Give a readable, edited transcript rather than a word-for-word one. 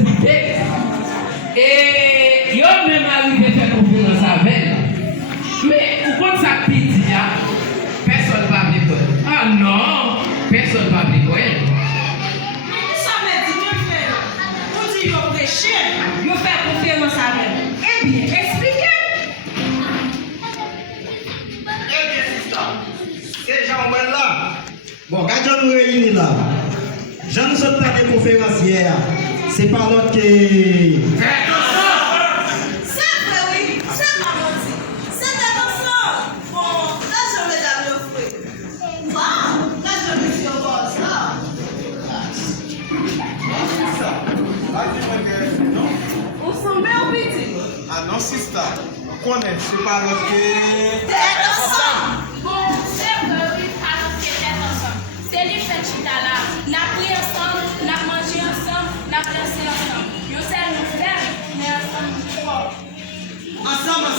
expliquer. Et yo même arrivé à faire conférence avec elle. Mais pour contre ça petit personne ne va appeler quoi. Ah non, personne ne va appeler quoi. Mais ça m'a dit de faire. On dit yo prêcher, yo faire conférence avec. Eh bien, expliquez. Eh bien, c'est ça. Ces gens là. Bon, quand nous réunis là, je nous sommes dans des conférences hier. C'est par l'autre que. C'est vrai, oui. C'est pas menti. C'est attention. Bon, là, je me l'avais offert. Wow, là, je me suis offert ça. Vous semblez au petit. Ah non, c'est ça. On connaît, c'est pas l'autre que. Tête ensemble. Bon, c'est vrai, oui, alors c'est tête ensemble. C'est les fêtes chita là. N'a pris ensemble, n'a mangé ensemble, n'a dansé ensemble. Yo c'est nous faire, mais ensemble nous fort. Ensemble,